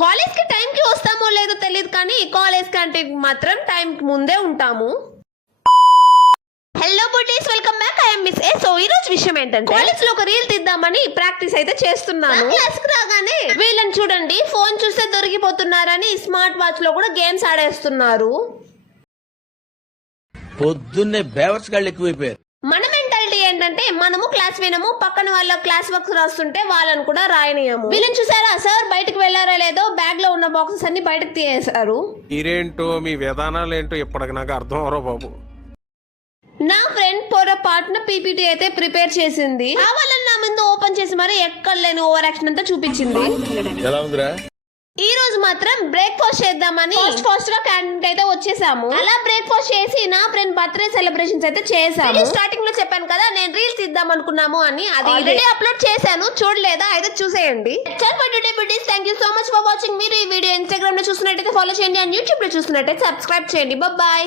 College కి time కి వస్తామో లేదో తెలియదు కానీ కాలేజ్ కంటే మాత్రం టైం కి ముందే ఉంటాము. Hello buddies, welcome back. I'm miss A. So ఈ రోజు విషయం ఏంటంటే కాలేజ్ లో ఒక రీల్ తీద్దామని ప్రాక్టీస్ అయితే చేస్తున్నాను. క్లాస్ కి రాగానే వీళ్ళని చూడండి, ఫోన్ చూస్తే దొరికిపోతున్నారని స్మార్ట్ వాచ్ లో కూడా గేమ్స్ ఆడేస్తున్నారు. పొద్దున్నే బేవర్స్ గాళ్ళు ఎక్కువైపోయారు. మన మెంటాలిటీ ఏంటంటే మనము క్లాస్ వినము, పక్కన వాళ్ళ క్లాస్ వర్క్ రాస్తుంటే వాళ్ళని కూడా రాయనీయము. వీళ్ళని చూసారా, సార్ బయటకు వెళ్లారా లేదో బ్యాగ్ లో ఉన్న బాక్సెస్ అన్ని బయటకు తీయేశారు. మీరేంటో మీ విధానాలు ఏంటో ఇప్పటికి నాకు అర్థం అవరో బాబు. నా ఫ్రెండ్ పొరపాటున పీపీటీ అయితే ప్రిపేర్ చేసింది. కావాలని నా ముందు ఓపెన్ చేసి మరి ఎక్కడ లేని ఓవర్ యాక్షన్ అంతా చూపించింది. ఎలా ఉందిరా? ఈ రోజు మాత్రం బ్రేక్ఫాస్ట్ చేద్దామని ఫాస్ట్ గా క్యాంటీన్ అయితే వచ్చేసాము. అలా బ్రేక్ఫాస్ట్ చేసి నా ఫ్రెండ్ బర్త్డే సెలబ్రేషన్స్ అయితే చేసాము. స్టార్టింగ్ లో చెప్పాను కదా నేను రీల్స్ తీద్దాం అనుకున్నాము అని, అది ఆల్రెడీ అప్లోడ్ చేశాను, చూడలేదా అయితే చూసేయండి. Thank you so much for watching. మీరు ఈ వీడియో ఇన్స్టాగ్రామ్ లో చూస్తున్నట్టయితే ఫాలో చేయండి, అండ్ యూట్యూబ్ లో చూస్తున్నట్టయితే సబ్స్క్రైబ్ చేయండి. బాయ్.